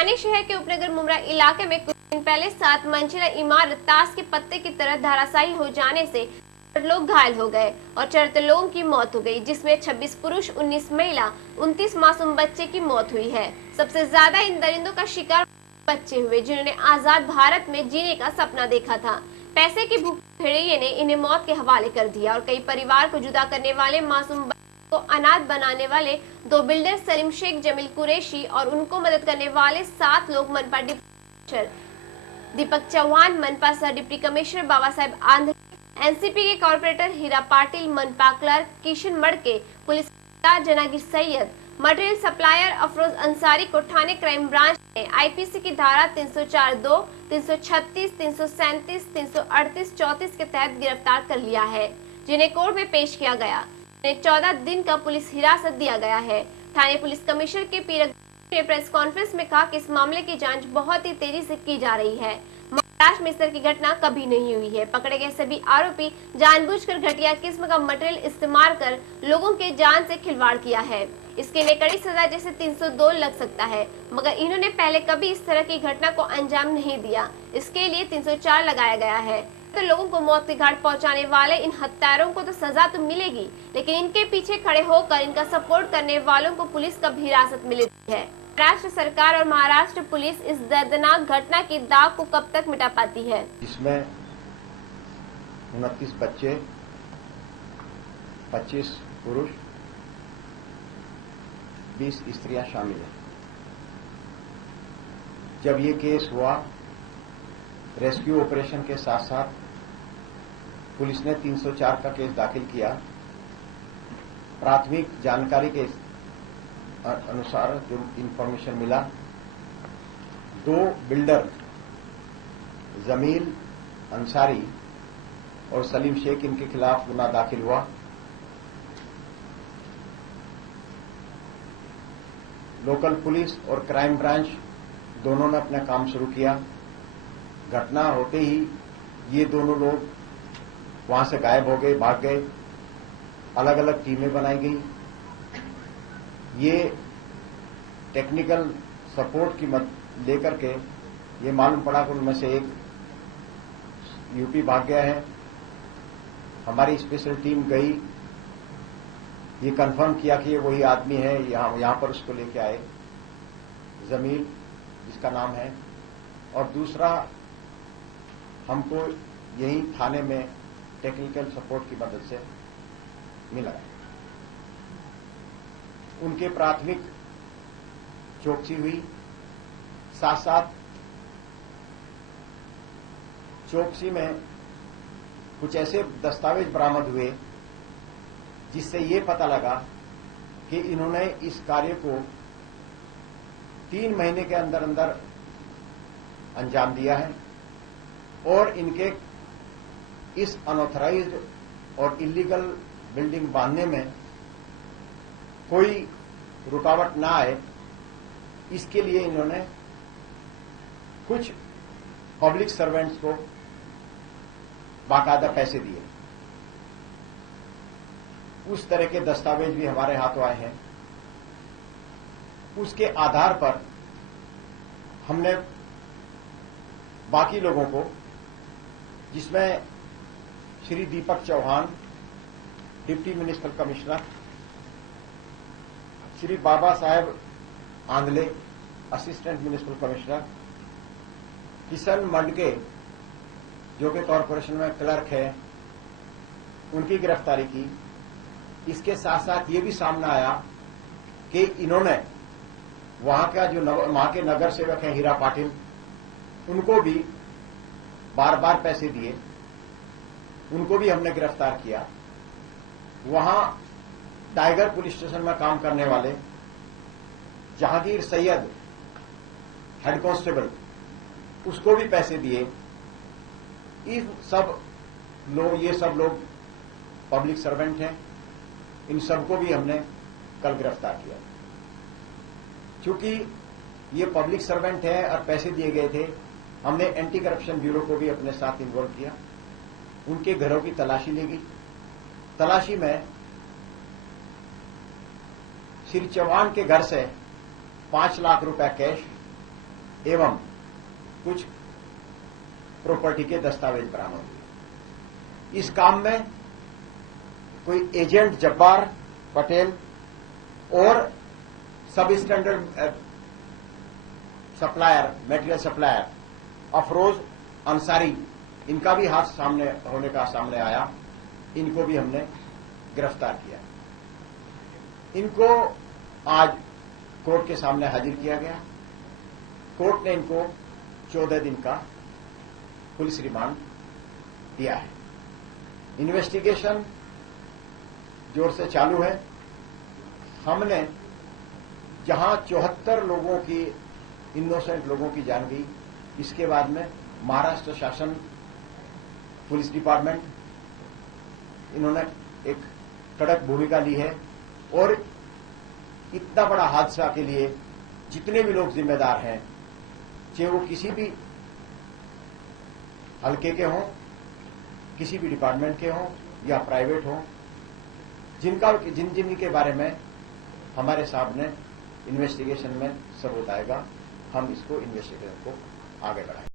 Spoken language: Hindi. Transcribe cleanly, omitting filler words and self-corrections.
थाने शहर के उपनगर मुमरा इलाके में कुछ दिन पहले 7 मंजिला इमारत ताश के पत्ते की तरह धराशायी हो जाने से लोग घायल हो गए और 4 लोगों की मौत हो गई, जिसमें 26 पुरुष, 19 महिला, 29 मासूम बच्चे की मौत हुई है। सबसे ज्यादा इन दरिंदों का शिकार बच्चे हुए, जिन्होंने आजाद भारत में जीने का सपना देखा था। पैसे की भूख भेड़िए ने इन्हें मौत के हवाले कर दिया और कई परिवार को जुदा करने वाले मासूम को अनाथ बनाने वाले 2 बिल्डर सलीम शेख, जमील कुरैशी और उनको मदद करने वाले 7 लोग मनपा डिप्टी दीपक चौहान, मनपा सह डिप्टी कमिश्नर बाबा साहेब आंध्र, एनसीपी के कॉर्पोरेटर हीरा पाटिल, मनपा क्लर्क किशन मड़के, पुलिस जनागिर सैयद, मटेरियल सप्लायर अफरोज अंसारी को थाने क्राइम ब्रांच ने आईपीसी की धारा 304(2), 336, 337, 338, 34 के तहत गिरफ्तार कर लिया है, जिन्हें कोर्ट में पेश किया गया। इन्हें 14 दिन का पुलिस हिरासत दिया गया है। थाने पुलिस कमिश्नर के पीरक ने प्रेस कॉन्फ्रेंस में कहा कि इस मामले की जांच बहुत ही तेजी से की जा रही है। महाराष्ट्र में इस तरह की घटना कभी नहीं हुई है। पकड़े गए सभी आरोपी जानबूझकर घटिया किस्म का मटेरियल इस्तेमाल कर लोगों के जान से खिलवाड़ किया है। इसके लिए कड़ी सजा जैसे 302 लग सकता है, मगर इन्होंने पहले कभी इस तरह की घटना को अंजाम नहीं दिया। इसके लिए 304 लगाया गया है। तो लोगों को मौत के घाट पहुंचाने वाले इन हत्यारों को तो सजा तो मिलेगी, लेकिन इनके पीछे खड़े होकर इनका सपोर्ट करने वालों को पुलिस कब हिरासत मिलती है। महाराष्ट्र सरकार और महाराष्ट्र पुलिस इस दर्दनाक घटना की दाग को कब तक मिटा पाती है। इसमें 29 बच्चे, 25 पुरुष, 20 स्त्रियां शामिल हैं। जब ये केस हुआ, रेस्क्यू ऑपरेशन के साथ साथ पुलिस ने 304 का केस दाखिल किया। प्राथमिक जानकारी के अनुसार जो इंफॉर्मेशन मिला, 2 बिल्डर जमील अंसारी और सलीम शेख, इनके खिलाफ गुना दाखिल हुआ। लोकल पुलिस और क्राइम ब्रांच दोनों ने अपना काम शुरू किया। घटना होते ही ये दोनों लोग वहां से गायब हो गए, भाग गए। अलग अलग टीमें बनाई गई। ये टेक्निकल सपोर्ट की मदद लेकर के ये मालूम पड़ा कि उनमें से एक यूपी भाग गया है। हमारी स्पेशल टीम गई, ये कंफर्म किया कि ये वही आदमी है। यहां पर उसको लेके आए, जमील जिसका नाम है, और दूसरा हमको यही थाने में टेक्निकल सपोर्ट की मदद से मिला। उनके प्राथमिक चौकसी हुई, साथ साथ चौकसी में कुछ ऐसे दस्तावेज बरामद हुए जिससे ये पता लगा कि इन्होंने इस कार्य को 3 महीने के अंदर अंदर अंजाम दिया है और इनके इस अनऑथराइज्ड और इलीगल बिल्डिंग बांधने में कोई रुकावट ना आए, इसके लिए इन्होंने कुछ पब्लिक सर्वेंट्स को बाकायदा पैसे दिए। उस तरह के दस्तावेज भी हमारे हाथों आए हैं। उसके आधार पर हमने बाकी लोगों को, जिसमें Shri Deepak Chauhan deputy municipal commissioner, Shri Baba Saheb Andhale assistant municipal commissioner, Kishan Madke जो कि कॉरपोरेशन में क्लर्क है, उनकी गिरफ्तारी की। इसके साथ साथ ये भी सामने आया कि इन्होंने वहां के नगर सेवक हैं हीरा पाटिल, उनको भी बार बार पैसे दिए, उनको भी हमने गिरफ्तार किया। वहां टाइगर पुलिस स्टेशन में काम करने वाले जहांगीर सैयद हेड कांस्टेबल, उसको भी पैसे दिए। ये सब लोग पब्लिक सर्वेंट हैं। इन सबको भी हमने कल गिरफ्तार किया। चूंकि ये पब्लिक सर्वेंट है और पैसे दिए गए थे, हमने एंटी करप्शन ब्यूरो को भी अपने साथ इन्वॉल्व किया। उनके घरों की तलाशी ली गई। तलाशी में श्री चौहान के घर से 5 लाख रुपए कैश, एवं कुछ प्रॉपर्टी के दस्तावेज बरामद हुए। इस काम में कोई एजेंट जब्बार पटेल और सब standard supplier, material supplier Afroz Ansari, इनका भी हाथ सामने होने का सामने आया। इनको भी हमने गिरफ्तार किया। इनको आज कोर्ट के सामने हाजिर किया गया। कोर्ट ने इनको 14 दिन का पुलिस रिमांड दिया है। इन्वेस्टिगेशन जोर से चालू है। हमने जहां 74 लोगों की, इनोसेंट लोगों की जान गई, इसके बाद में महाराष्ट्र शासन, पुलिस डिपार्टमेंट, इन्होंने एक कड़क भूमिका ली है और इतना बड़ा हादसा के लिए जितने भी लोग जिम्मेदार हैं, चाहे वो किसी भी हल्के के हों, किसी भी डिपार्टमेंट के हों या प्राइवेट हों, जिन के बारे में हमारे साहब ने इन्वेस्टिगेशन में सबूत आएगा, हम इसको इन्वेस्टिगेशन को आगे बढ़ाएंगे।